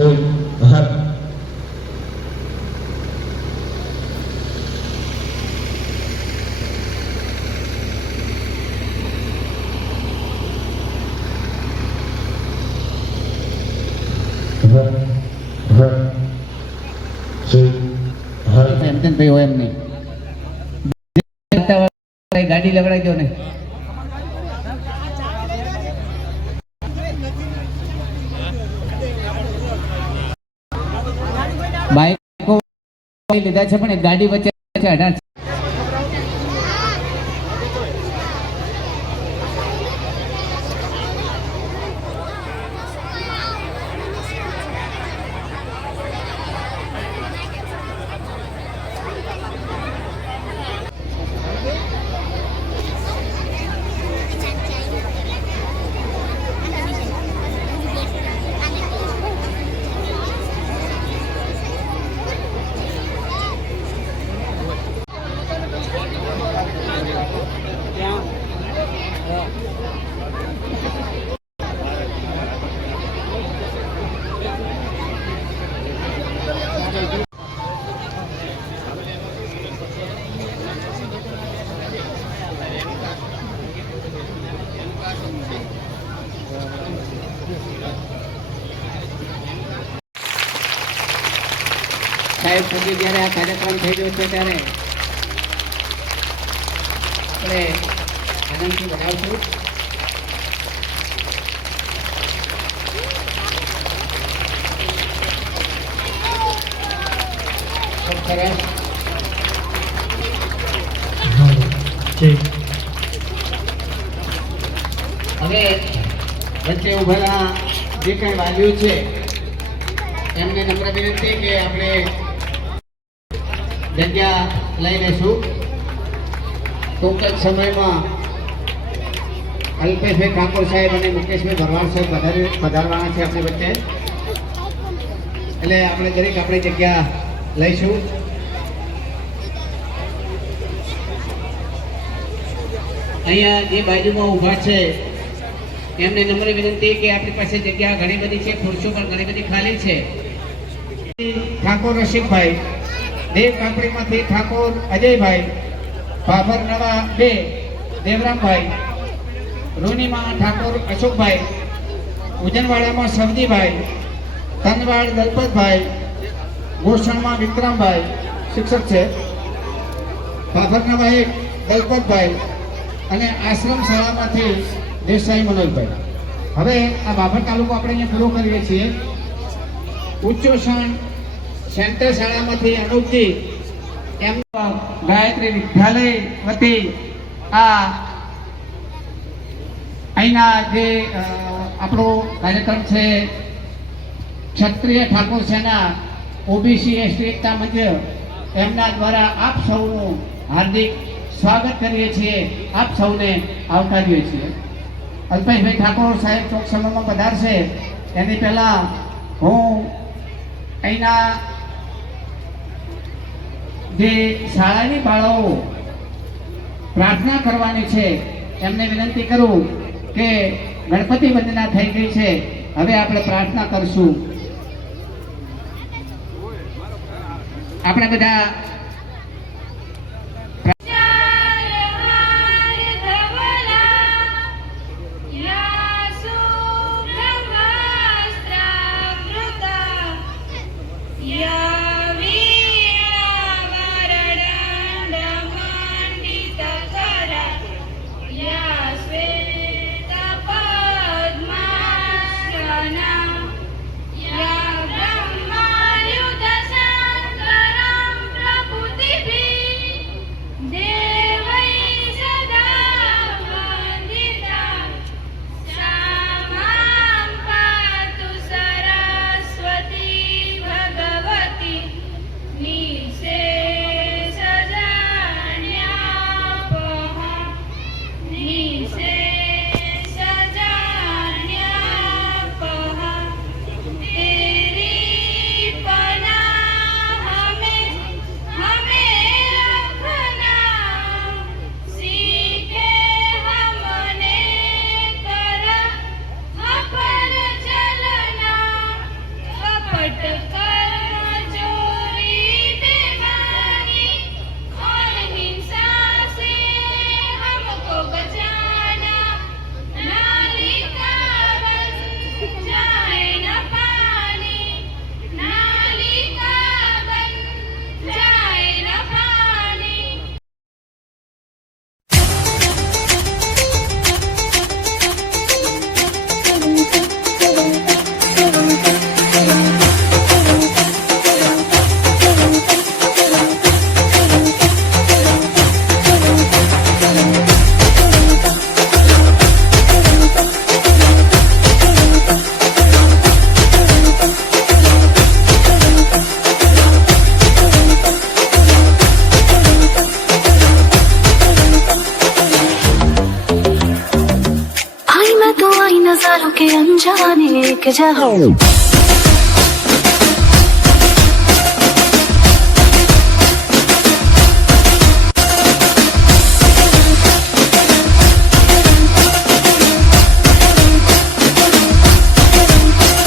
Rồi, hạt. POM ની ગાડી લગડાઈ ને બાઈકો લીધા છે પણ એક ગાડી વચ્ચે છે 18 સાહેબ સુધી જ્યારે આ કાર્યક્રમ થઈ ગયો છે ત્યારે આપણે આનંદથી બનાવશું. ખૂબ સરસ. હવે વચ્ચે ઉભેલા જે કઈ વાલીઓ છે એમને નમ્ર વિનંતી કે આપણે જગ્યા લઈ લેશું. ટૂંક જ સમયમાં અલ્પેશભાઈ ઠાકોર સાહેબ અને મુકેશભાઈ ભરવાડ સાહેબ પધારવાના છે આપણી વચ્ચે, એટલે આપણે દરેક આપણી જગ્યા લઈશું. અહીંયા જે બાજુમાં ઊભા છે એમને નમ્ર વિનંતી કે આપણી પાસે જગ્યા ઘણી બધી છે, ખુરશીઓ પણ ઘણી બધી ખાલી છે. ઠાકોર રસિકભાઈ, દેવ કાંકડીમાંથી ઠાકોર અજયભાઈ, ભાભર નવા 2 દેવરામભાઈ, રૂનીમાં ઠાકોર અશોકભાઈ, ઉજનવાડામાં સવજીભાઈ, તનવાડ દલપતભાઈ, ગોસણમાં વિક્રમભાઈ શિક્ષક છે, ભાભર નવા 1 દલપતભાઈ અને આશ્રમ શાળામાંથી દેસાઈ મનોજભાઈ. હવે આ ભાભર તાલુકો આપણે અહીંયા પૂરો કરીએ છીએ. ઉચ્ચોષણ સેન્ટર શાળામાંથી અનુપજી એમનો ગાયત્રી વિદ્યાલય વતી આ અહીંના જે આપણો કાર્યક્રમ છે ક્ષત્રિય ઠાકોર સેના ઓબીસી એસટી એકતા મંચ એમના દ્વારા આપ સૌનું હાર્દિક સ્વાગત કરીએ છીએ, આપ સૌને આવકારીએ છીએ. અલ્પેશભાઈ ઠાકોર સાહેબ ચોક સમયમાં પધારશે એની પહેલાં હું અહીંના જે શાળાની બાળાઓ પ્રાર્થના કરવાની છે એમને વિનંતી કરું કે ગણપતિ વંદના થઈ ગઈ છે, હવે આપણે પ્રાર્થના કરશું. આપણે બધા के अनजाने एक जहां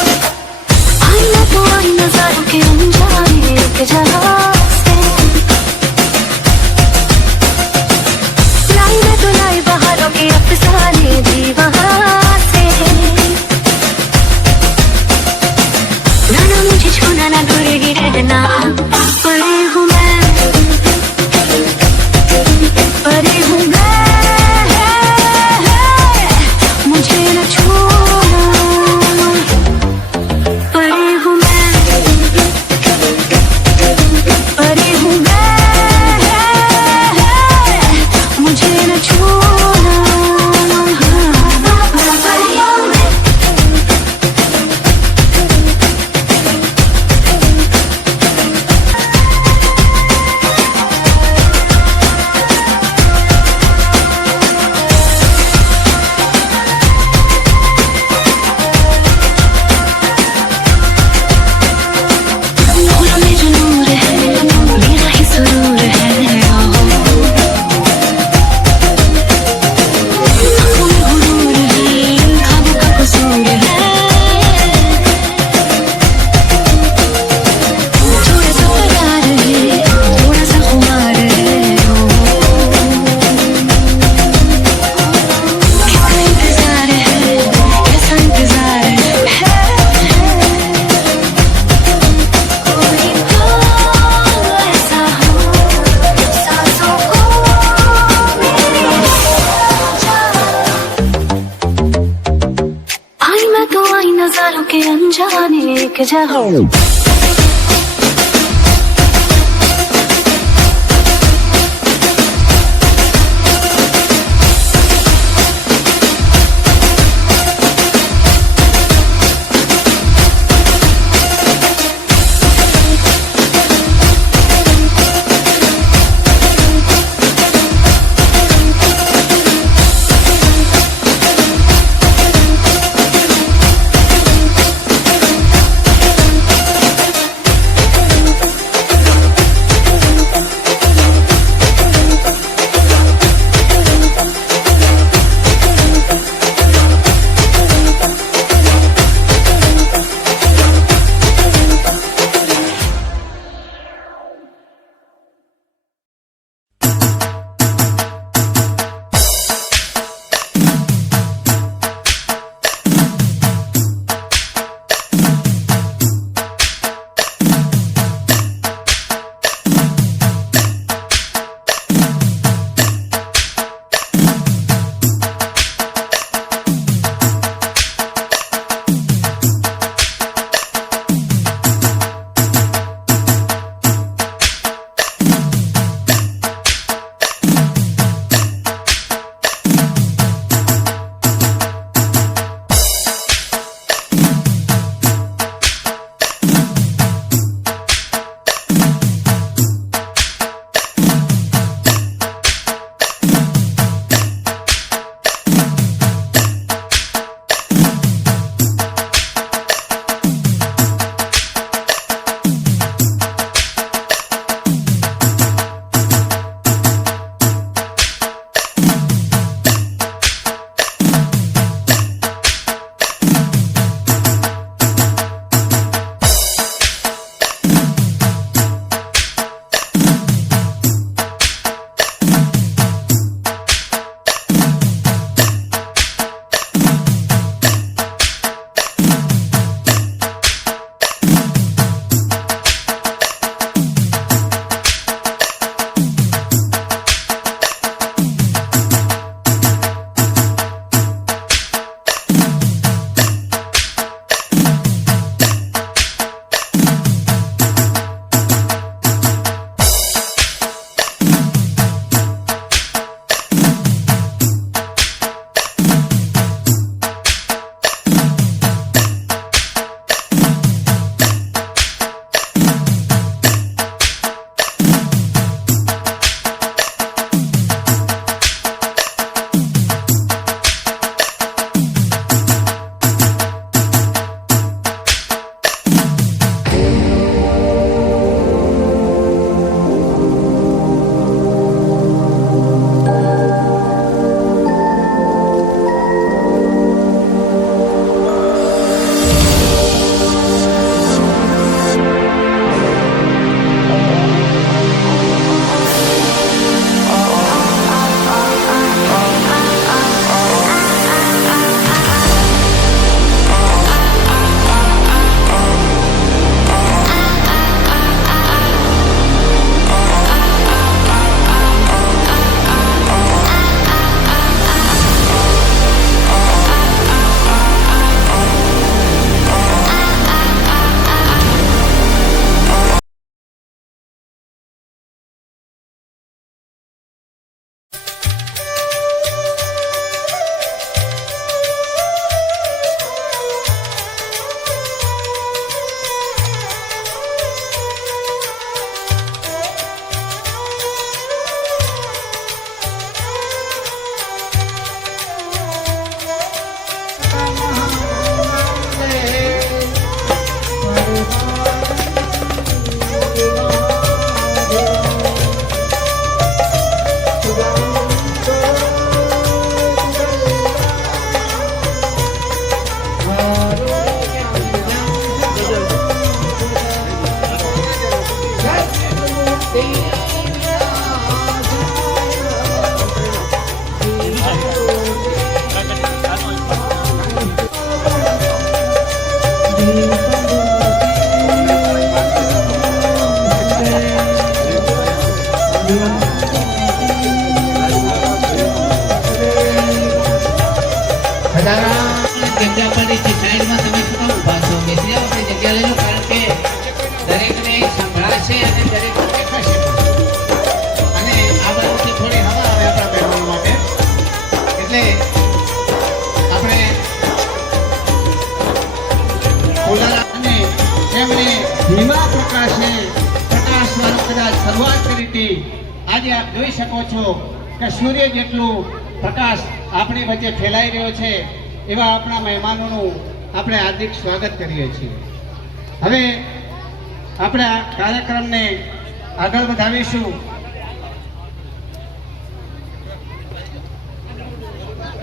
आईना तो आई नजारों के अनजाने एक जहां से लाई मैं तो लाई बहारों के अफसाने भी वहां से ना मुझे छूना ना दूर ही रहना परे हूँ मैं परे हूँ मैं मुझे न छूना परे हूँ मैं परे हूँ मैं मुझे न छूना परे हूँ मैं नूरों में जो नूर है मेरा ही सुरूर है आँखों में गुरूर है ख्वाबों का कसूर है थोड़ा सा प्यार है थोड़ा सा खुमार है किसका इंतजार है कैसा इंतजार है कोई तो ऐसा हो सांसों को मेरी आई मैं तो आई नजारों के अनजाने एक जहां નથી। આજે આપ જોઈ શકો છો કે સૂર્ય જેટલું પ્રકાશ આપણી વચ્ચે ફેલાઈ રહ્યો છે એવા આપણા મહેમાનોનું આપણે હાર્દિક સ્વાગત કરીએ છીએ। હવે આપણે આ કાર્યક્રમને આગળ વધાવીશું।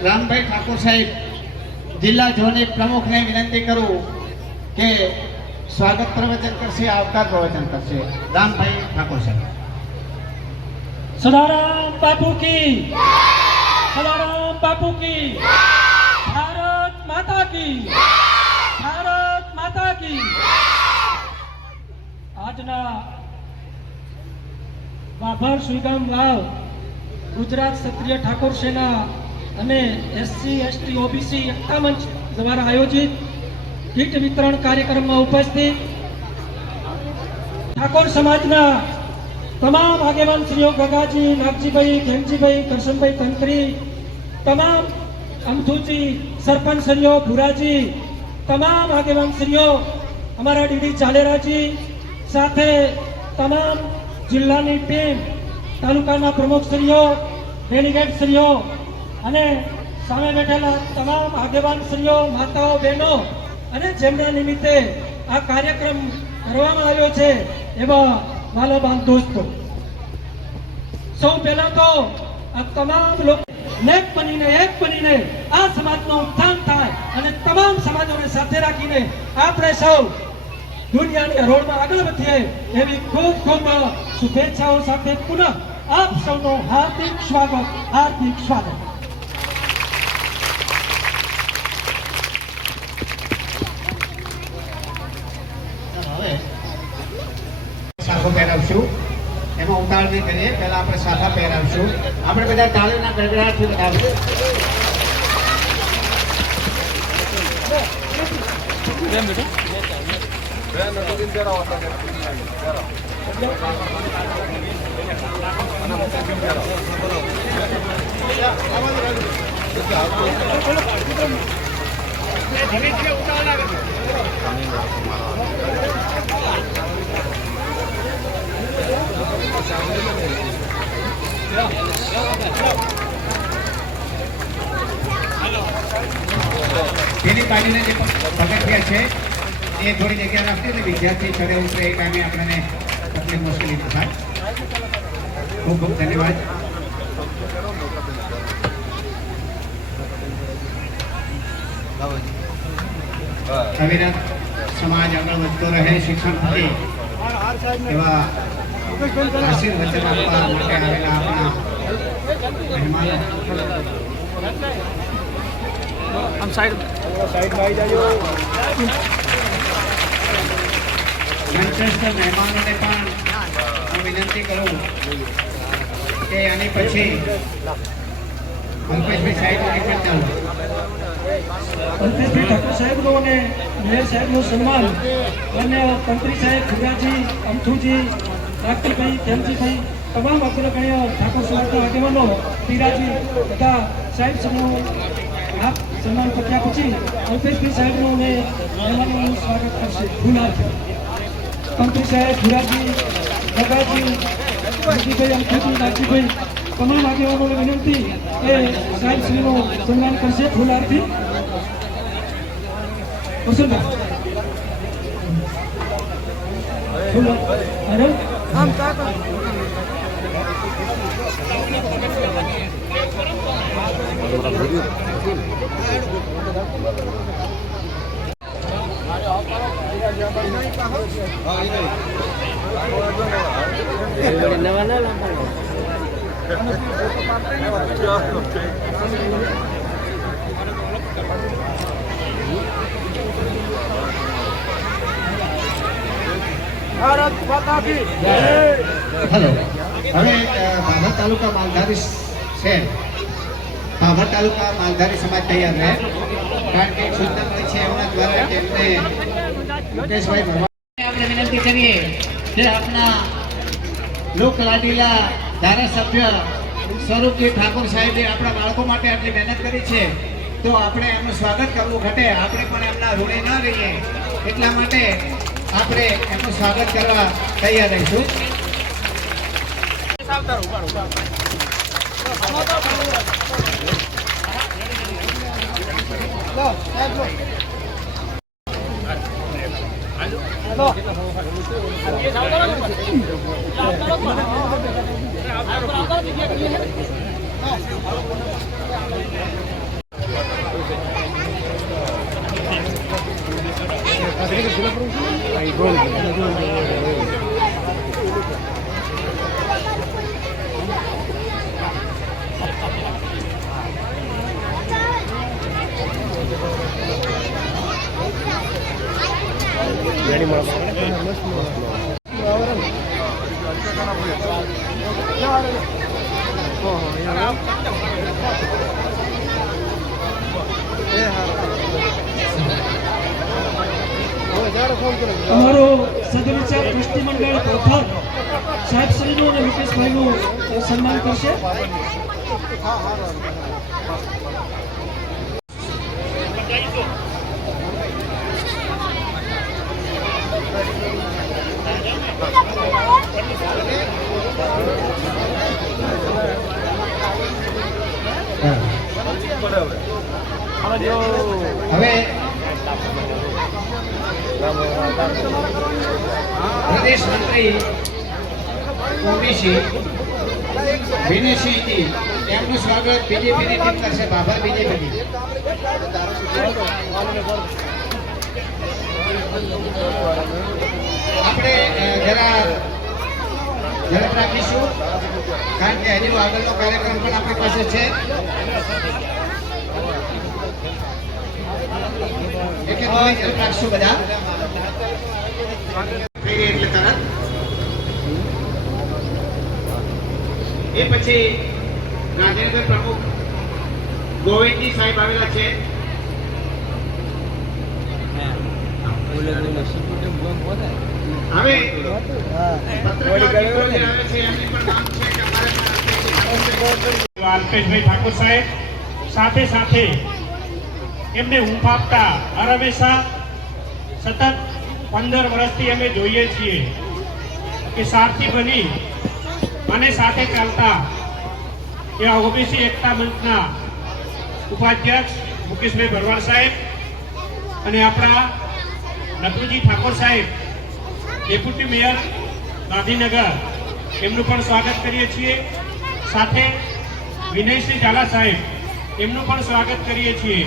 રામભાઈ ઠાકોર સાહેબ જિલ્લા ઝોનની પ્રમુખને વિનંતી કરું કે સ્વાગત પ્રવચન કરશે, આવકાર પ્રવચન કરશે। રામભાઈ ઠાકોર સાહેબ। सदाराम बापू की, सदाराम बापू की, भारत माता की, भारत माता की। આજના બાભર સુઈગામ વાવ ગુજરાત ક્ષત્રિય ઠાકોર સેના અને એસસી એસટી ઓબીસી એકતા મંચ દ્વારા આયોજિત કીટ વિતરણ કાર્યક્રમમાં ઉપસ્થિત ઠાકોર સમાજના તમામ આગેવાન શ્રીઓ ગગાજી, નાગજીભાઈ, ખેમજીભાઈ, કરશનભાઈ તંત્રી, તમામ અમથુજી, સરપંચ શ્રીઓ, ભુરાજી, તમામ આગેવાન શ્રીઓ, અમારા ડીડી ચાલેરાજી, સાથે તમામ જિલ્લાની ટીમ, તાલુકાના પ્રમુખશ્રીઓ, ડેલિગેટશ્રીઓ અને સામે બેઠેલા તમામ આગેવાનશ્રીઓ, માતાઓ, બહેનો અને જેમના નિમિત્તે આ કાર્યક્રમ કરવામાં આવ્યો છે એવા વાલાબાન દોસ્તો, સૌ પહેલા તો આ તમામ લોકો એક બનીને આ સમાજનું ઉત્થાન થાય અને તમામ સમાજોને સાથે રાખીને આપણે સૌ દુનિયાની હરોળમાં આગળ વધીએ એવી ખૂબ ખૂબ શુભેચ્છાઓ સાથે પુનઃ આપ સૌનું હાર્દિક સ્વાગત, હાર્દિક સ્વાગત। હવે સાફો પહેરાવશું, એમાં ઉતાળ નહીં કરીએ, પહેલા આપણે સાફા પહેરાવશું। આપણે બધા તાળીના ગડગડાટથી બતાવીએ। તેની પાડીને જે પગથિયા છે એ થોડી જગ્યા રાખતી ને વિદ્યાર્થી ચડે ઉતરે એ ટાઈમે આપણને તકલીફ મુશ્કેલી ન થાય। ખૂબ ખૂબ ધન્યવાદ। અવિરત સમાજ આગળ વધતો રહે, શિક્ષણ થકી એવા આશીર્વચન આપવા માટે આવેલા આપણા મહેમાનો हम साइड મંચસ્થ મહેમાનોને પણ હું વિનંતી કરું કે આની પછી અલ્પેશભાઈ સાહેબની પણ ચાલો। અલ્પેશભાઈ ઠાકોર સાહેબનું અને મેયર સાહેબનું સન્માન અને તંત્રી સાહેબ, ભુરાજી, અમથુજી, નાગજીભાઈ, ખેમજીભાઈ, તમામ અગ્રગણ્ય ઠાકોર સમાજના આગેવાનો, પીરાજી, બધા સાહેબ સમૂહ આપ સન્માન કર્યા પછી અલ્પેશભાઈ સાહેબનું અને મહેમાનોનું સ્વાગત કરશે ભુલાજી, તંત્રી સાહેબ, ભુરાજી, ગગાજી, નાગજીભાઈ, અમથુજી, નાગજીભાઈ, તમામ આગેવાનોને વિનંતી કે સાહેબ શ્રીનું સન્માન કરશે ફૂલારથી। ભારત માતા કી જય। હેલો, હવે ભાભર તાલુકા માલધારી શહેર, ભાભર તાલુકા માલધારી સમાજ તૈયાર રહે, કારણ કે સુંદરભાઈ છે એમના દ્વારા તેમને મુકેશભાઈ ભરવાડ આપણે વિનંતી કરીએ કે આપણા લોકલાડીલા ધારાસભ્ય સ્વરૂપજી ઠાકોર સાહેબે આપણા બાળકો માટે આટલી મહેનત કરી છે, તો આપણે એમનું સ્વાગત કરવું ઘટે, આપણે પણ એમના ઋણી ન રહીએ, એટલા માટે આપણે એમનું સ્વાગત કરવા તૈયાર રહીશું। અમારો સદવિચાર ટ્રસ્ટી મંડળ પ્રથમ સાહેબશ્રીનું અને મુકેશભાઈનું સન્માન કરશે. હવે પ્રદેશ મંત્રી ઓબીસી વિનયસિંહજી એમનું સ્વાગત બીજેપીની ટીમ કરશે. ભાભર બીજેપીની. આપણે જરા ઝડપ રાખીશું કારણ કે હજુ આગળનો કાર્યક્રમ પણ આપણી પાસે છે. એટલે થોડી ઝડપ રાખશું બધા. એટલે તરત એ પછી ગાંધીનગર પ્રમુખ ગોવિંદજી સાહેબ આવેલા છે. હવે પત્રકાર મિત્રો જે આવે છે એમની પણ માંગ છે કે અમારે અલ્પેશભાઈ ઠાકોર સાહેબ સાથે સાથે એમને ઊંઘ આપતા હંમેશા સતત 15 વર્ષથી અમે જોઈએ છીએ કે સારથી બની અને સાથે ચાલતા એવા ઓબીસી એકતા મંચના ઉપાધ્યક્ષ મુકેશભાઈ ભરવાડ સાહેબ અને આપણા નટુજી ઠાકોર સાહેબ ડેપ્યુટી મેયર ગાંધીનગર એમનું પણ સ્વાગત કરીએ છીએ. સાથે વિનયસિંહ ઝાલા સાહેબ એમનું પણ સ્વાગત કરીએ છીએ.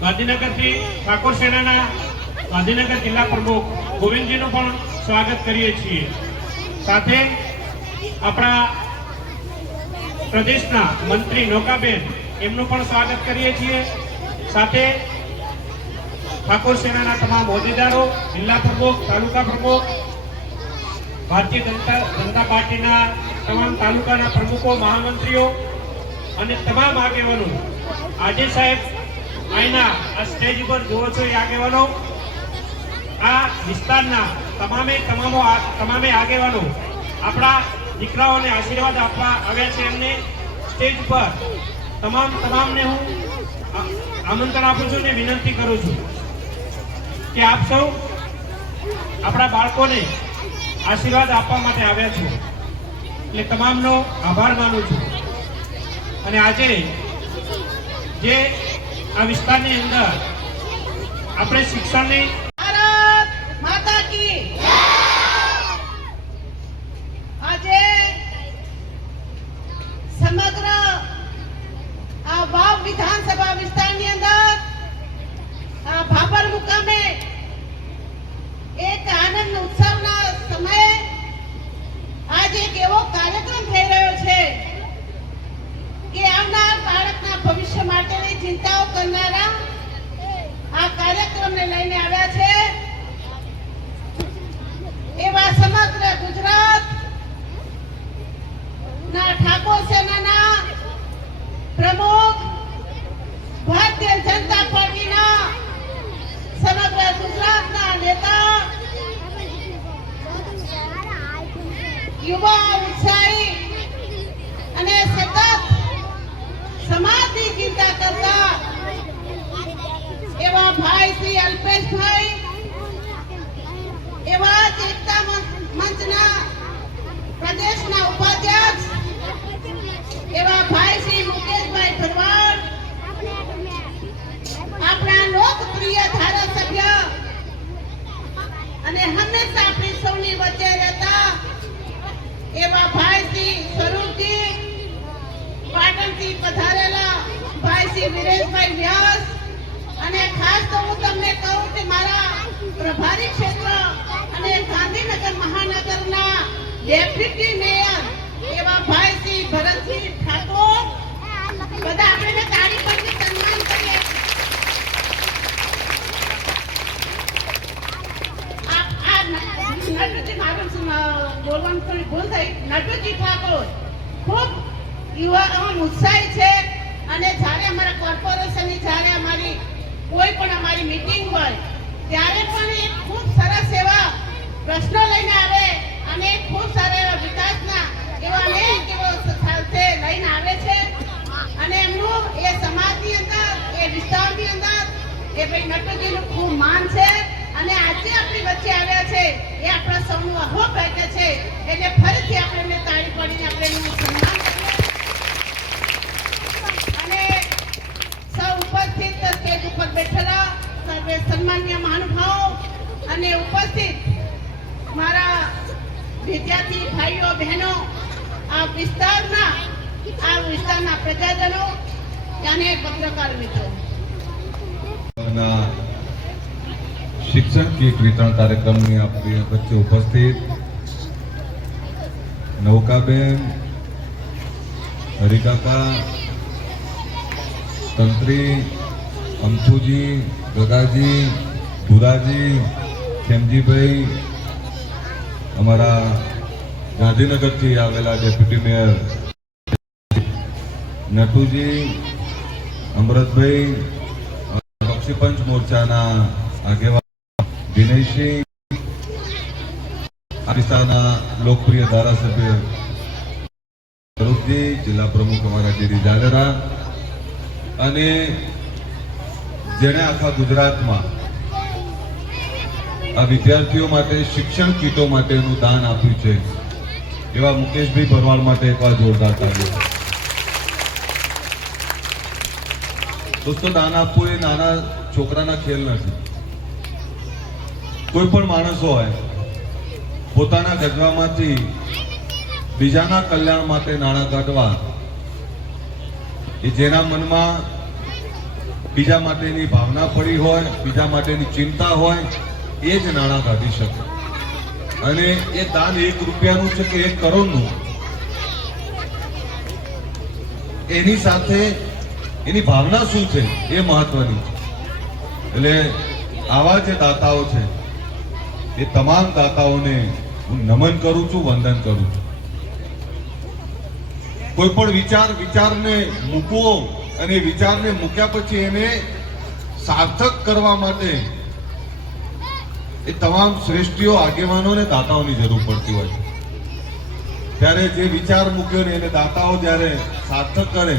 ગાંધીનગરથી ઠાકોર સેનાના ગાંધીનગર જિલ્લા પ્રમુખ ગોવિંદજીનું પણ સ્વાગત કરીએ છીએ. સાથે આપણા પ્રદેશના મંત્રી નૌકાબેન એમનું પણ સ્વાગત કરીએ છીએ. સાથે ઠાકોર સેનાના તમામ હોદ્દેદારો, જિલ્લા પ્રમુખ, તાલુકા પ્રમુખ, ભારતીય જનતા પાર્ટીના તમામ તાલુકાના પ્રમુખો, મહામંત્રીઓ અને તમામ આગેવાનો. આજે સાહેબ અહીંના આ સ્ટેજ ઉપર જુઓ છો એ આગેવાનો આ વિસ્તારના તમામે આગેવાનો આપણા દીકરાઓને આશીર્વાદ આપવા આવ્યા છે. એમને સ્ટેજ પર તમામને હું આમંત્રણ આપું છું અને વિનંતી કરું છું કે આપ સૌ આપણા બાળકોને આશીર્વાદ આપવા માટે આવ્યા છો. એટલે તમામનો આભાર માનું છું. અને આજે જે આ વિસ્તારની અંદર આપણે શિક્ષણની ભારત માતા કી આજે સમગ્ર આ વાવ વિધાનસભા વિસ્તારની અંદર આ ભાભર મુકામે એક આનંદ ઉત્સવના સમયે આજે એક એવો કાર્યક્રમ થઈ રહ્યો છે કે આવનાર બાળકના ભવિષ્ય માટેની ચિંતાઓ કરનારા આ કાર્યક્રમને લઈને આવ્યા છે. એવા સમગ્ર ગુજરાત ના ઠાકોર સેનાના પ્રમુખ, ભારતીય જનતા પાર્ટીના સમગ્ર ગુજરાતના નેતા, યુવા ઉત્સાહી અને સતત સમાજની ચિંતા કરતા એવા ભાઈ શ્રી અલ્પેશભાઈ, એવા જ એકતા મંચના પ્રદેશના ઉપાધ્યક્ષ એવા ભાઈ શ્રી મુકેશભાઈ ભરવાડ, આપણા લોકપ્રિય ધારાસભ્ય અને હંમેશા આપણી સૌની વચ્ચે રહેતા એવા ભાઈ શ્રી સ્વરૂપજી, પાટણથી પધારેલા ભાઈ શ્રી વિરેશભાઈ વ્યાસ, અને ખાસ તો હું તમને કહું કે મારા પ્રભારી ક્ષેત્ર અને ગાંધીનગર મહાનગરના ડેપ્યુટી મેયર એવા ભાઈ શ્રી ભરતસિંહ ઠાકોર, બધા આપણે તાળી પરથી સન્માન કરીએ. નટુજી, મારું બોલવાનું થોડી ભૂલ થઈ. નટુજી ઠાકોર ખૂબ યુવા ઉત્સાહી છે, અને જ્યારે અમારા કોર્પોરેશનની જ્યારે અમારી કોઈ પણ અમારી મીટિંગ હોય ત્યારે પણ એ ખૂબ સરસ એવા પ્રશ્નો લઈને આવે અને ખૂબ સારા એવા વિકાસના એવા અનેક એવો સાથે લઈને આવે છે. અને એમનું એ સમાજની અંદર, એ વિસ્તારની અંદર એ ભાઈ નટુજીનું ખૂબ માન છે, અને આજે આપણી વચ્ચે આવ્યા છે એ આપણા સૌનું અહો ભાગ્ય છે. એટલે ફરીથી આપણે એમને તાળી પાડીને આપણે એમનું સન્માન કરીએ. અને સૌ ઉપસ્થિત સ્ટેજ ઉપર બેઠેલા સર્વે સન્માનીય મહાનુભાવો અને ઉપસ્થિત મારા વિદ્યાર્થી ભાઈઓ બહેનો, આ વિસ્તારના પ્રજાજનો અને પત્રકાર મિત્રો, शिक्षण की एक वितरण कार्यक्रम में आपके बच्चे उपस्थित नौकाबेन, हरिकाका, तंत्री, अमथुजी, गगाजी, भूराजी, खेमजीभाई, हमारा गांधीनगर थी आवेला डेप्यूटी मेयर नटुजी, अमृतभाई, बक्षीपंच मोर्चाना આગેવાન દિનેશજી, આ વિસ્તારના લોકપ્રિય ધારાસભ્ય સ્વરૂપજી, જિલ્લા પ્રમુખ અમારા ડીડી ઝાલેરા, અને જેણે આખા ગુજરાતમાં આ વિદ્યાર્થીઓ માટે શિક્ષણ કીટો માટેનું દાન આપ્યું છે એવા મુકેશભાઈ ભરવાડ માટે એકવાર જોરદાર તાળીઓ. દોસ્તો, દાન આપવું એ નાના છોકરાના ખેલ નથી. કોઈ પણ માણસ હોય પોતાના ગજવામાંથી બીજાના કલ્યાણ માટે નાણાં કાઢવા, એ જેના મનમાં બીજા માટેની ભાવના પડી હોય, બીજા માટેની ચિંતા હોય, એ જ નાણાં કાઢી શકે. અને એ દાન 1 રૂપિયાનું છે કે 1 કરોડનું, એની સાથે એની ભાવના શું છે એ મહત્વની છે. એટલે આવા જે દાતાઓ છે એ તમામ દાતાઓને હું નમન કરું છું, વંદન કરું છું. કોઈ પણ વિચારને મૂકવો, અને વિચારને મૂક્યા પછી એને સાર્થક કરવા માટે એ તમામ શ્રેષ્ઠીઓ, આગેવાનો અને દાતાઓની જરૂર પડતી હોય છે. ત્યારે જે વિચાર મૂક્યો ને એને દાતાઓ જ્યારે સાર્થક કરે,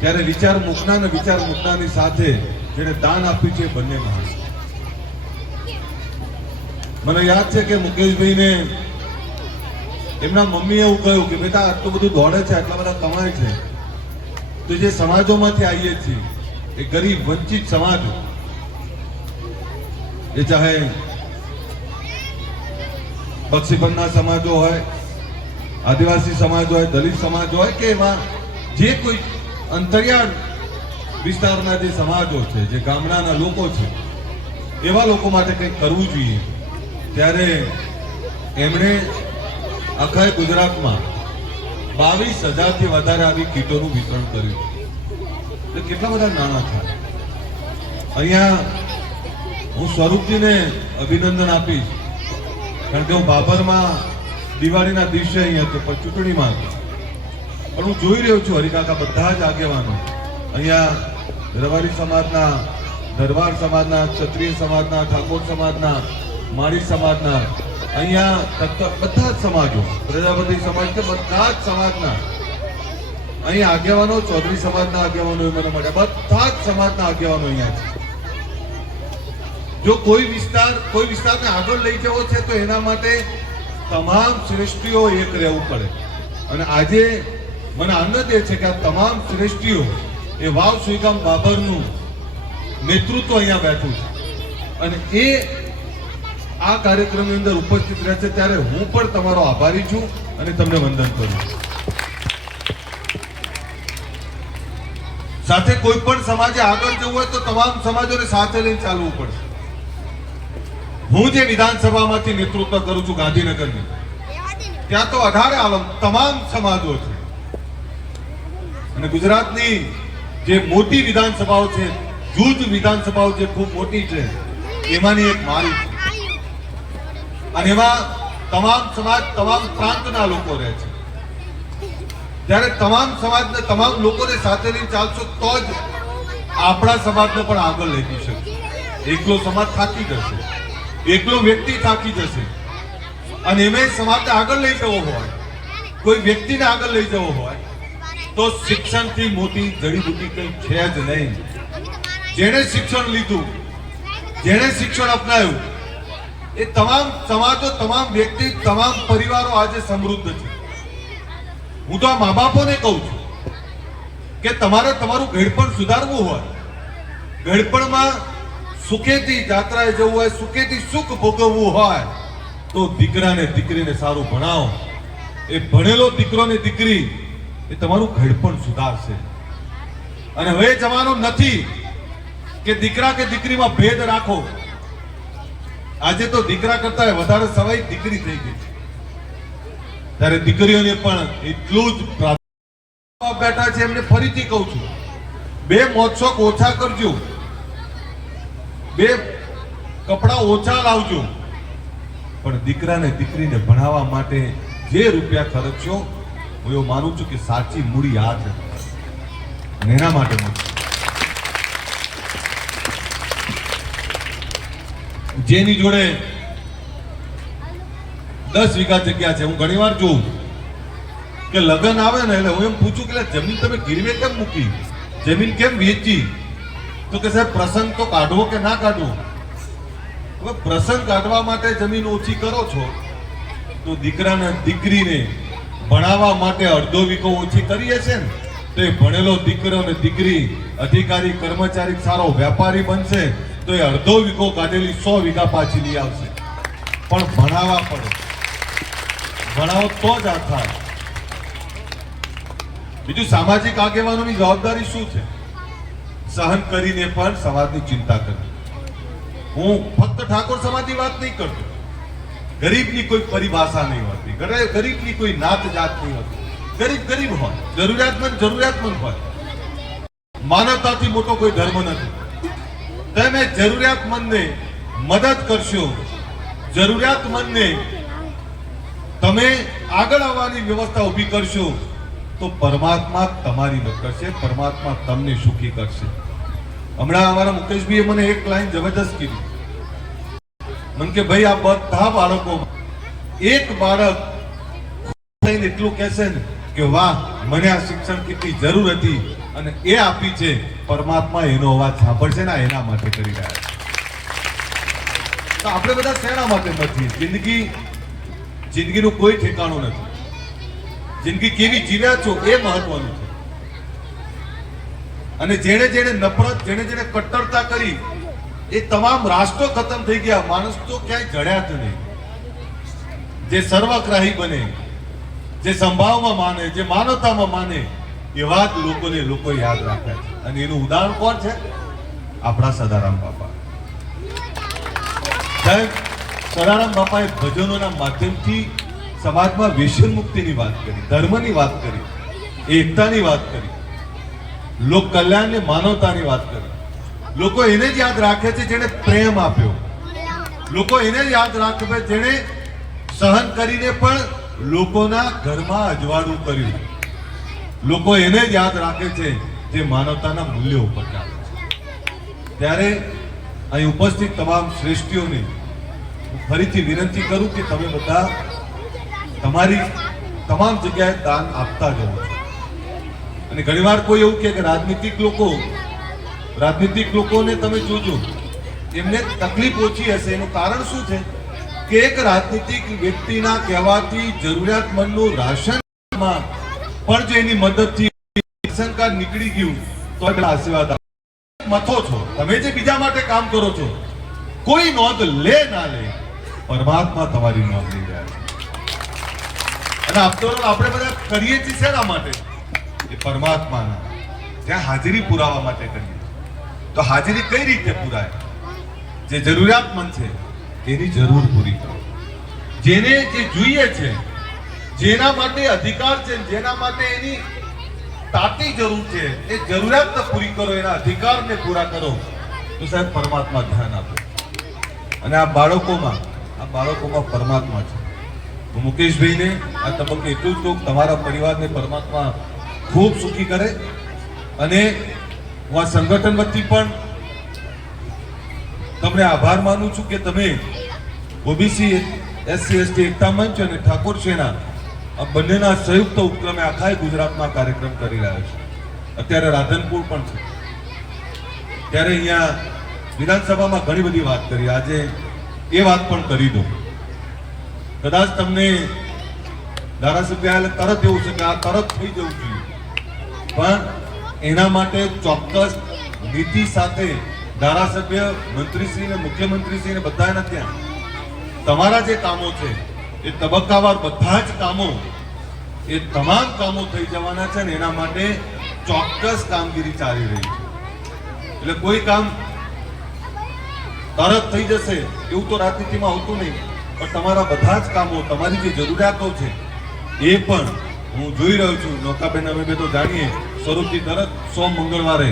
ત્યારે વિચાર મૂકનાર ને વિચાર મૂકનારની સાથે જેને દાન આપ્યું છે બંને માણસ. મને યાદ છે કે મુકેશભાઈને એમના મમ્મી એવું કહ્યું કે બેટા આટલું બધું દોડે છે, આટલા બધા કમાય છે, તો જે સમાજોમાંથી આવીએ છીએ એ ગરીબ વંચિત સમાજો, એ ચાહે બક્ષીપણના સમાજો હોય, આદિવાસી સમાજ હોય, દલિત સમાજ હોય, કે એમાં જે કોઈ અંતરિયાળ વિસ્તારના જે સમાજો છે, જે ગામડાના લોકો છે, એવા લોકો માટે કંઈક કરવું જોઈએ. ત્યારે એમણે આખા ગુજરાતમાં 22,000થી વધારે આવી કીટોનું વિતરણ કર્યું. એટલે કેટલા બધા નાણાં થાય. અહીંયા હું સ્વરૂપજીને અભિનંદન આપીશ, કારણ કે હું બાબરમાં દિવાળીના દિવસે અહીંયા હતો, પણ ચૂંટણીમાં હતો. પણ હું જોઈ રહ્યો છું હરિકાકા બધા જ આગેવાનો અહીંયા રવાડી સમાજના, ધરવાડ સમાજના, ક્ષત્રિય સમાજના, ઠાકોર સમાજના, માળી સમાજના, અહીંયા બધા જ સમાજો, પ્રજાપતિ સમાજ કે બધા જ સમાજના અહીં આગેવાનો, ચૌધરી સમાજના આગેવાનો મને મળ્યા, બધા જ સમાજના આગેવાનો અહીંયા છે. જો કોઈ વિસ્તારને આગળ લઈ જવો છે તો એના માટે તમામ શ્રેષ્ઠીઓ એક રહેવું પડે. અને આજે મને આનંદ એ છે કે આ તમામ શ્રેષ્ઠીઓ એ વાવ સુઈગામ બાબરનું નેતૃત્વ અહીંયા બેઠું છે અને એ આ કાર્યક્રમની અંદર ઉપસ્થિત રહે છે, ત્યારે હું પણ તમારો આભારી છું અને તમને વંદન કરું છું. સાથે કોઈ પણ સમાજે આગળ જવું હોય તો તમામ સમાજોને સાથે લઈને ચાલવું પડશે. હું જે વિધાનસભામાંથી નેતૃત્વ કરું છું ગાંધીનગરની, ત્યાં તો 18 આલમ તમામ સમાજો છે અને ગુજરાતની જે મોટી વિધાનસભાઓ છે, જૂથ વિધાનસભાઓ જે ખૂબ મોટી છે, એમાંની એક મારી છે અને એમાં તમામ સમાજ, તમામ પ્રાંતના લોકો રહે છે. ત્યારે તમામ સમાજને, તમામ લોકોને સાથે લઈને ચાલશો તો જ આપણા સમાજને પણ આગળ લઈ જઈ શકશે. એકલો સમાજ થાકી જશે, એકલો વ્યક્તિ થાકી જશે અને એમાં સમાજને આગળ લઈ જવો હોય, કોઈ વ્યક્તિને આગળ લઈ જવો હોય તો શિક્ષણથી મોટી જડીબુટી કંઈ છે જ નહીં. જેણે શિક્ષણ લીધું, જેણે શિક્ષણ અપનાવ્યું, એ તમામ સમાજો, તમામ વ્યક્તિ, તમામ પરિવારો આજે સમૃદ્ધ છે. હું તો આ મા બાપોને કહું છું કે તમારે તમારું ઘડપણ સુધારવું હોય, ઘડપણમાં સુખેથી જાત્રાએ જવું હોય, સુખેથી સુખ ભોગવવું હોય તો દીકરાને દીકરીને સારું ભણાવો. એ ભણેલો દીકરો ને દીકરી એ તમારું ઘડપણ સુધારશે. અને હવે જવાનો નથી કે દીકરા કે દીકરીમાં ભેદ રાખો. આજે તો દીકરા કરતા વધારે સવાઈ દીકરી થઈ ગઈ છે. ત્યારે દીકરીઓને પણ એટલું જ બેઠા છે, એમને ફરીથી કહું છું, 2 મોજશોખ ઓછા કરજો, 2 કપડા ઓછા લાવજો, પણ દીકરાને દીકરીને ભણાવવા માટે જે રૂપિયા ખર્ચશો, હું એવું માનું છું કે સાચી મૂડી આ છે અને એના માટે જેની જોડે 10 વીઘા જગ્યા છે, હું ઘણીવાર જોઉં કે લગ્ન આવે ને એટલે હું એમ પૂછું કે જમીન તમે ગીરવે કેમ મૂકી, જમીન કેમ વેચી? તો કે સાહેબ પ્રસંગ તો કાઢવો કે ના કાઢવો. હવે પ્રસંગ કાઢવા માટે જમીન ઓછી કરો છો તો દીકરાને દીકરીને ભણાવવા માટે અડધો વીઘો ઓછી કરીએ છે ને, તો એ ભણેલો દીકરો અને દીકરી અધિકારી, કર્મચારી, સારો વેપારી બનશે તો એ અડધો વીઘો કાઢેલી 100 વીઘા પાછી લઈ આવશે. પણ ભણાવવા પડે, ભણાવો તો જ આ થાય. બીજું સામાજિક આગેવાનોની જવાબદારી શું છે? સહન કરીને પણ સમાજની ચિંતા કરવી. હું ફક્ત ઠાકોર સમાજની વાત નહીં કરતો, ગરીબની કોઈ પરિભાષા નહીં હોતી, ગરીબની કોઈ નાત જાત નહીં હોતી. ગરીબ ગરીબ હોય, જરૂરિયાતમંદ જરૂરિયાતમંદ હોય. માનવતાથી મોટો કોઈ ધર્મ નથી. તમે જરૂરિયાતમંદને મદદ કરશો, જરૂરિયાતમંદને તમે આગળ આવવાની વ્યવસ્થા ઊભી કરશો તો પરમાત્મા તમારી મદદ કરશે, પરમાત્મા તમને સુખી કરશે. હમણાં અમારા મુકેશભાઈએ મને એક લાઈન જબરદસ્ત કીધી, મને કે ભાઈ આ બધા બાળકો એક બાળક થઈને એટલું કહેશે ને કે વાહ, મને આ શિક્ષણ કેટલી જરૂર હતી અને એ આપી છે, પરમાત્મા એનો અવાજ સાંભળશે ને એના માટે કરી રહ્યા છે. તો આપણે બધા શેના માટે નથી? જિંદગીનું કોઈ ઠેકાણું નથી. જિંદગી કેવી જીવ્યા છો એ મહત્વનું છે. અને જેણે જેણે નફરત, જેણે જેણે કટ્ટરતા કરી એ તમામ રાષ્ટ્રો ખતમ થઈ ગયા, માણસ તો ક્યાંય જડ્યા જ નહીં. જે સર્વગ્રાહી બને, જે સંભાવમાં માને, જે માનવતામાં માને, એવા જ લોકોને લોકો યાદ રાખે છે. અને એનું ઉદાહરણ કોણ છે? આપણા સદારામ બાપા. સાહેબ, સદારામ બાપાએ ભજનોના માધ્યમથી સમાજમાં વ્યસન મુક્તિની વાત કરી, ધર્મની વાત કરી, એકતાની વાત કરી, લોક કલ્યાણ ને માનવતાની વાત કરી. લોકો એને જ યાદ રાખે છે જેને પ્રેમ આપ્યો, લોકો એને જ યાદ રાખે છે જેને સહન કરીને પણ લોકોના ઘરમાં અજવાળું કર્યું. લોકો એને જ યાદ રાખે છે જે માનવતાના મૂલ્યો ઉપર ચાલે છે. ત્યારે અહીં ઉપસ્થિત તમામ શ્રેષ્ઠીઓને ફરીથી વિનંતી કરું કે તમે બધા તમારી તમામ જગ્યાએ દાન આપતા જવો છો. અને ઘણીવાર કોઈ એવું કે રાજનીતિક લોકોને તમે જોજો, એમને તકલીફ ઓછી હશે. એનું કારણ શું છે કે કે એક રાજનીતિક વ્યક્તિના કહેવાથી જરૂરિયાતમંદનું રાશનમાં પણ જો એની મદદથી રાશન કાર્ડ નીકળી ગયું તો આશીર્વાદ મથો છો. તમે જે બીજા માટે કામ કરો છો કોઈ નોંધ લે ના લે, પરમાત્મા તમારી નોંધ લઈ રહ્યા છે. અને આપણે બધા કરીએ છીએ શેના માટે? એ પરમાત્માના ત્યાં હાજરી પુરાવા માટે કરીએ. તો હાજરી કઈ રીતે પુરાય? જે જરૂરિયાતમંદ છે એની જરૂર પૂરી કરો, જેને જે જોઈએ છે, જેના માટે અધિકાર છે, જેના માટે એની તાતી જરૂર છે, એ જરૂરિયાત પૂરી કરો, એના અધિકારને પૂરા કરો, તો સાહેબ પરમાત્મા ધ્યાન આપે. અને આ બાળકોમાં પરમાત્મા છે. હું મુકેશભાઈને આ તબક્કે એટલું જ કહું, તમારા પરિવારને પરમાત્મા ખૂબ સુખી કરે. અને હું આ સંગઠન વતી પણ તમને આભાર માનું છું કે તમે ઓબીસી SC ST એકતા મંચ અને ઠાકોર સેના આ બંનેના સંયુક્ત ઉપક્રમે આખા ગુજરાતમાં કાર્યક્રમ કરી રહ્યા છે. અત્યારે રાધનપુર પણ છે. ત્યારે અહીંયા વિધાનસભામાં ઘણી બધી વાત કરી, આજે એ વાત પણ કરી દો. કદાચ તમને ધારાસભ્ય તરત એવું છે કે આ તરત થઈ જવું જોઈએ, પણ એના માટે ચોક્કસ નીતિ સાથે ધારાસભ્ય, મંત્રીશ્રી ને મુખ્યમંત્રીશ્રી ને બધાના ત્યાં તમારા જે કામો છે એ તબક્કાવાર બધા જ કામો, એ તમામ કામો થઈ જવાના છે. ને એના માટે ચોક્કસ કામગીરી ચાલી રહી છે. એટલે કોઈ કામ તરત થઈ જશે એવું તો રાજનીતિમાં હોતું નહીં, પણ તમારા બધા જ કામો, તમારી જે જરૂરિયાતો છે એ પણ હું જોઈ રહ્યો છું. નૌકાબેન અમે બે તો જાણીએ, સ્વરૂપજી તરત 100 મંગળવારે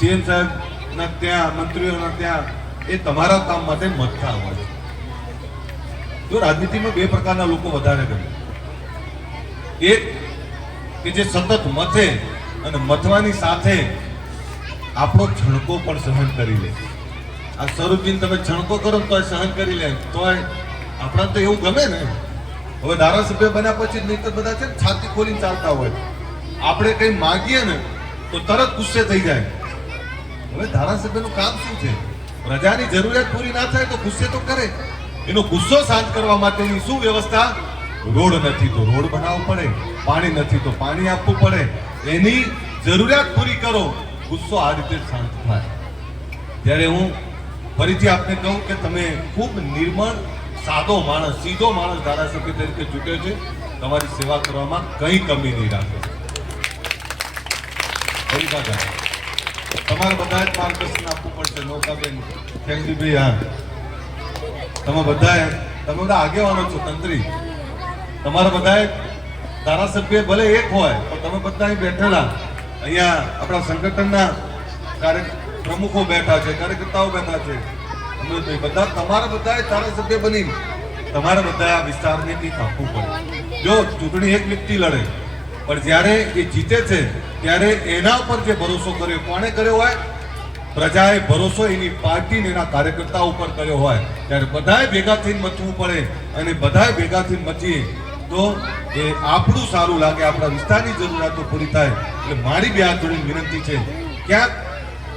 CM સાહેબના ત્યાં, મંત્રીઓના ત્યાં એ તમારા કામ માટે મથતા હોય છે. જો રાજનીતિમાં બે પ્રકારના લોકો વધારે ગમે, એક કે જે સતત મથે અને મથવાની સાથે આપણો છણકો પણ સહન કરી લે. આ સ્વરૂપજીને તમે છણકો કરો તો સહન કરી લે, તો આપણા તો એવું ગમે ને. હવે ધારાસભ્ય બન્યા પછી નહીં તો બધા છે ને છાતી ખોલીને ચાલતા હોય, આપણે કઈ માગીએ ને તો તરત ગુસ્સે થઈ જાય. હવે ધારાસભ્યનું કામ શું છે? પ્રજાની જરૂરિયાત પૂરી ના થાય તો ગુસ્સે તો કરે. એનો ગુસ્સો શાંત કરવા માટેની શું વ્યવસ્થા? રોડ નથી તો રોડ બનાવવો પડે, પાણી નથી તો પાણી આપવું પડે, એની જરૂરિયાત પૂરી કરો, ગુસ્સો આ રીતે શાંત થાય. ત્યારે હું ફરીથી આપને કહું કે તમે ખૂબ નિર્મળ, સાદો માણસ, સીધો માણસ ધારાસભ્ય તરીકે ચૂક્યો છે. તમારી સેવા કરવામાં કંઈ કમી નહીં રાખો. તમારે બધા જ માર્ગદર્શન આપવું પડશે. નૌકાબેન, ખેંગજીભાઈ, હા, તમે બધા આગેવાનો છો, તંત્રી, તમારા બધા ધારાસભ્ય ભલે એક હોય પણ તમે બધા બેઠેલા, અહીંયા આપણા સંગઠનના પ્રમુખો બેઠા છે, કાર્યકર્તાઓ બેઠા છે, બધા તમારા બધા ધારાસભ્ય બની તમારે બધા આ વિસ્તારને કંઈક આપવું પડે. જો ચૂંટણી એક વ્યક્તિ લડે, પણ જ્યારે એ જીતે છે ત્યારે એના ઉપર જે ભરોસો કર્યો, કોણે કર્યો હોય? પ્રજાએ ભરોસો એની પાર્ટી ને એના કાર્યકર્તા ઉપર કર્યો હોય, ત્યારે બધાએ ભેગા થઈને મચવું પડે. અને બધાએ ભેગા થઈને મચીએ તો એ આપણું સારું લાગે, આપણા વિસ્તારની જરૂરિયાતો પૂરી થાય. એટલે મારી બે હાથ જોડીને વિનંતી છે, ક્યાંક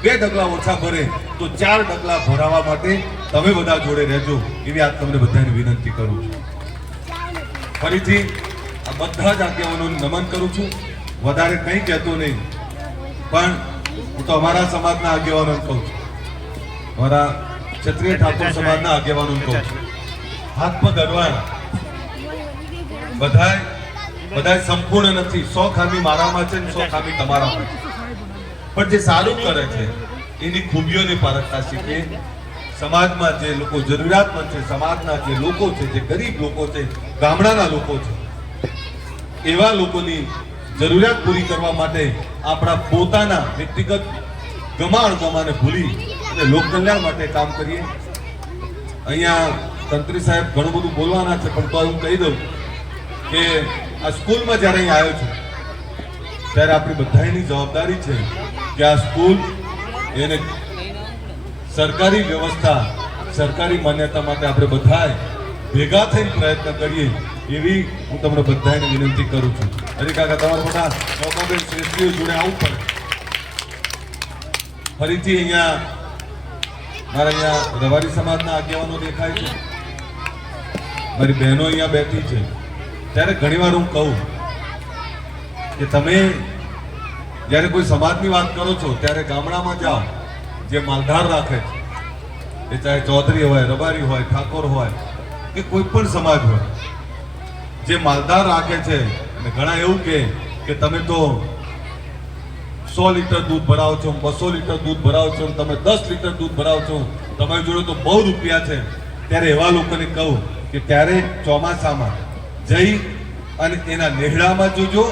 2 ડગલા ઓછા ભરે તો 4 ડગલા ભરાવા માટે તમે બધા જોડે રહેજો, એવી આ તમને બધાને વિનંતી કરું છું. ફરીથી આ બધા જ આગેવાનોને નમન કરું છું. વધારે કંઈ કહેતો નહીં, પણ હું તો અમારા સમાજના આગેવાનોને કહું છું, અમારા ક્ષત્રિય ઠાકોર સમાજના આગેવાનોને કહું છું, હાથ પગ અડવાના. બધાય સંપૂર્ણ નથી. 100 ખામી મારામાં છે ને 100 ખામી તમારામાં છે, પણ જે સારું કરે છે એની ખૂબીઓને પારખતા શીખે. સમાજમાં જે લોકો જરૂરિયાતમંદ છે, સમાજના જે લોકો છે, જે ગરીબ લોકો છે, ગામડાના લોકો છે, એવા લોકોની જરૂરિયાત પૂરી કરવા માટે આપણા પોતાના વ્યક્તિગત ગમાને ભૂલી અને લોક કલ્યાણ માટે કામ કરીએ. અહીંયા તંત્રી સાહેબ ઘણું બધું બોલવાના છે, પણ તો હું કહી દઉં કે આ સ્કૂલમાં જ્યારે અહીં આવ્યો છું ત્યારે આપણી બધાની જવાબદારી છે કે આ સ્કૂલ એને સરકારી વ્યવસ્થા, સરકારી માન્યતા માટે આપણે બધાએ ભેગા થઈને પ્રયત્ન કરીએ, એવી હું તમને બધાને વિનંતી કરું છું. હજી કાકા, તમારા બધા નૌકાબેન શ્રેષ્ઠીઓ જોડે આવવું પડે. ફરીથી અહીંયા મારા અહીંયા રવાડી સમાજના આગેવાનો દેખાય છે. મારી બહેનો અહીંયા બેઠી છે, ત્યારે ઘણીવાર હું કહું કે તમે જ્યારે કોઈ સમાજની વાત કરો છો ત્યારે ગામડામાં જાઓ, જે માલધાર રાખે છે, એ ચાહે ચૌધરી હોય, રબારી હોય, ઠાકોર હોય કે કોઈ પણ સમાજ હોય, જે માલધાર રાખે છે અને ઘણા એવું કે તમે તો 100 લીટર દૂધ ભરાવો છો, 200 લીટર દૂધ ભરાવો છો, તમે 10 લીટર દૂધ ભરાવો છો, તમારી જોડે તો બહુ રૂપિયા છે, ત્યારે એવા લોકોને કહું કે ત્યારે ચોમાસામાં જઈ અને એના નેહડામાં જોજો,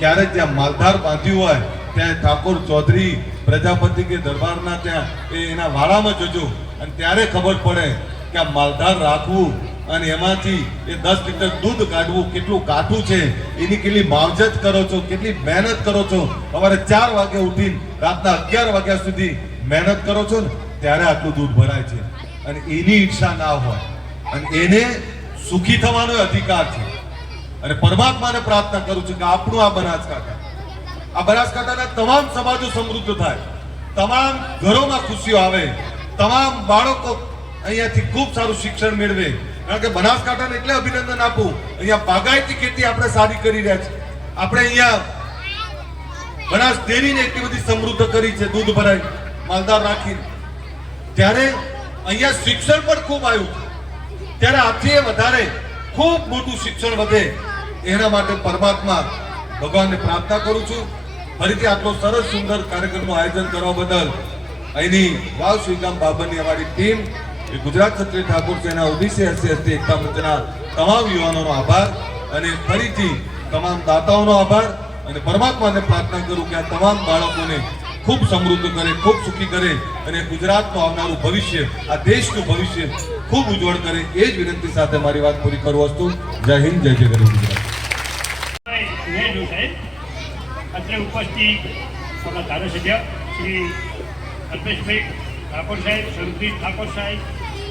ક્યારેક જ્યાં માલધાર બાંધ્યું હોય ત્યાં ઠાકોર ચૌધરી પ્રજાપતિ કે દરબારના ત્યાં એના વાડામાં જોજો, અને ત્યારે ખબર પડે કે આ માલધાર રાખવું અને એમાંથી એ 10 લીટર દૂધ કાઢવું કેટલું કાઠું છે, એની કેટલી માવજત કરો છો, કેટલી મહેનત કરો છો, સવારે 4 વાગે ઉઠીને રાતના 11 વાગ્યા સુધી મહેનત કરો છો ને ત્યારે આટલું દૂધ ભરાય છે. અને એની ઈચ્છા ના હોય અને એને સુખી થવાનો અધિકાર છે. અને પરમાત્માને પ્રાર્થના કરું છું કે આપણું આ બનાસકાંઠાના તમામ સમાજો સમૃદ્ધ થાય, તમામ ઘરોમાં ખુશીઓ આવે, તમામ બાળકો અહીંયાથી ખૂબ સારું શિક્ષણ મેળવે. કારણ કે બનાસકાંઠાને એટલે અભિનંદન આપું, અહીંયા બાગાયતી ખેતી આપણે સારી કરી રહ્યા છે. આપણે અહીંયા બનાસ ડેરીને એટલી બધી સમૃદ્ધ કરી છે, દૂધ ભરાય માલદાર રાખીને. ત્યારે અહીંયા શિક્ષણ પણ ખૂબ આવ્યું છે, ત્યારે આથી વધારે ખૂબ મોટું શિક્ષણ વધે એના માટે પરમાત્મા ભગવાનને પ્રાર્થના કરું છું. ફરીથી આટલો સરસ સુંદર કાર્યક્રમનું આયોજન કરવા બદલ અહીંની વાવ શ્રીગામ બાબરની અમારી ટીમ, એ ગુજરાત ક્ષત્રિય ઠાકોર સેના ઓબીસી SC ST એકતા મંચના તમામ યુવાનોનો આભાર અને ફરીથી તમામ દાતાઓનો આભાર. અને પરમાત્માને પ્રાર્થના કરું કે આ તમામ બાળકોને ખૂબ સમૃદ્ધ કરે, ખૂબ સુખી કરે અને ગુજરાતનું આવનારું ભવિષ્ય, આ દેશનું ભવિષ્ય ખૂબ ઉજ્જવળ કરે. એ જ વિનંતી સાથે મારી વાત પૂરી કરું. વસ્તુ જય હિન્દ, જય જય ગરવી ગુજરાત. અત્રે ઉપસ્થિત આપણા ધારાસભ્ય શ્રી અલ્પેશભાઈ ઠાકોર સાહેબ, સંતરી ઠાકોર સાહેબ,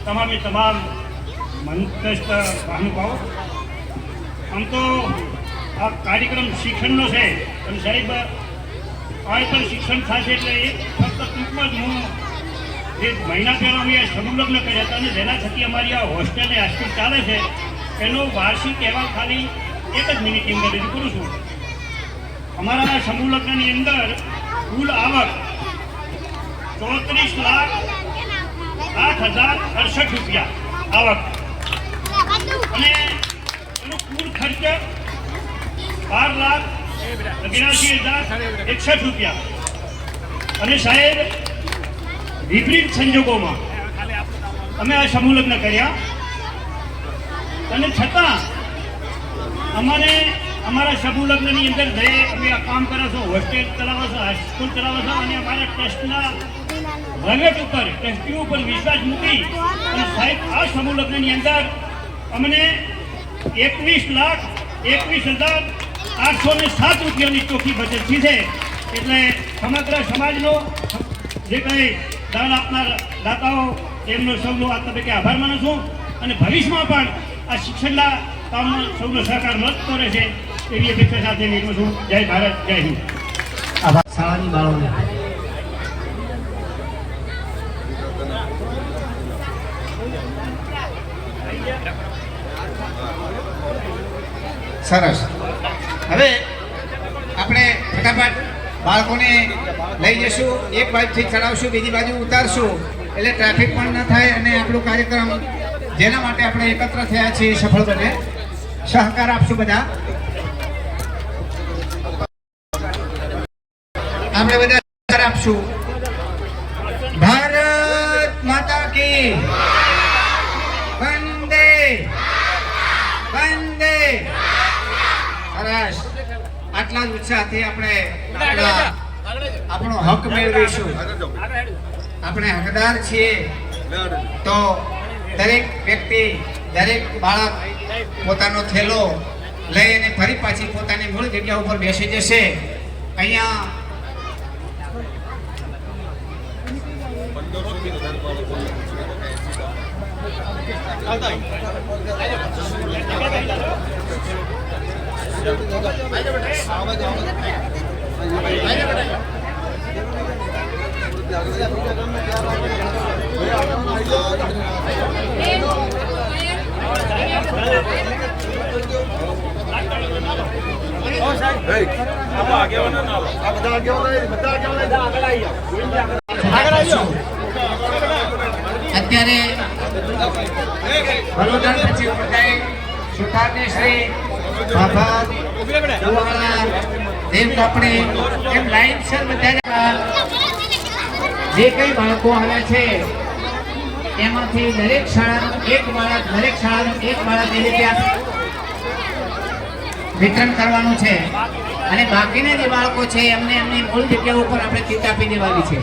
તમામ મંત્રસ્થ મહાનુભાવો, આમ તો આ કાર્યક્રમ શિક્ષણનો છે અને સાહેબ કાંઈ પણ શિક્ષણ થશે એટલે એ ફક્ત ટૂંકમાં જ હું જે મહિના પહેલાં અમે સમુલગ્ન કર્યા હતા અને જેના થકી અમારી આ હોસ્ટેલ અને હાઈસ્કૂલ ચાલે છે એનો વાર્ષિક અહેવાલ ખાલી 1 જ મિનિટની અંદર રજૂ કરું છું. અમારા સમૂહલગ્નની અંદર કુલ આવક 34,08,068 રૂપિયા આવક અને એનો કુલ ખર્ચ 12,89,061 રૂપિયા. અને સાહેબ વિપરીત સંજોગોમાં અમે આ સમૂહલગ્ન કર્યા અને છતાં અમારે અમારા સમૂહલગ્નની અંદર જે અમે આ કામ કરો છો, હોસ્ટેલ ચલાવો છો, હાઈસ્કૂલ ચલાવો છો અને અમારા ટ્રસ્ટના વહીવટ ઉપર, ટ્રસ્ટીઓ ઉપર વિશ્વાસ મૂકી અને સાહેબ આ સમૂહલગ્નની અંદર અમને 21,21,807 રૂપિયાની ચોખ્ખી બચત થઈ છે. એટલે સમગ્ર સમાજનો જે કંઈ દાન આપનાર દાતાઓ એમનો સૌનો આ તબક્કે આભાર માનું છું અને ભવિષ્યમાં પણ આ શિક્ષણના કામમાં સૌનો સહકાર મળતો રહેશે એવી અપેક્ષા સાથે નિર્મું છું. જય ભારત, જય હિન્દ. શાળાની બાળોને સરસ. હવે આપણે ફટાફટ બાળકોને લઈ જશું, એક બાજુથી ચડાવશું, બીજી બાજુ ઉતારશું, એટલે ટ્રાફિક પણ ન થાય અને આપણો કાર્યક્રમ જેના માટે આપણે એકત્ર થયા છીએ સફળ બને. સહકાર આપશું બધા. આપણે બધા સહકાર આપશું. ભારત માતા કી વંદે વંદે. સરસ. આટલા જ ઉત્સાહથી આપણે આપણો હક મેળવીશું. આપણે હકદાર છીએ તો દરેક વ્યક્તિ, દરેક બાળક પોતાનો થેલો લઈ અને ફરી પાછી પોતાની મૂળ જગ્યા ઉપર બેસી જશે. અહીંયા અત્યારે વડોદરા સચિવ બધાએ સુથારને શ્રી બાબા કુવાડા દેવ કાપડી એમ લાઈનસર બધા જે કઈ બાળકો આવે છે એમાંથી દરેક શાળાનું એક બાળક એ રીતે વિતરણ કરવાનું છે અને બાકીના જે બાળકો છે એમને એમની મૂળ જગ્યા ઉપર આપણે કીટ આપી દેવાની છે.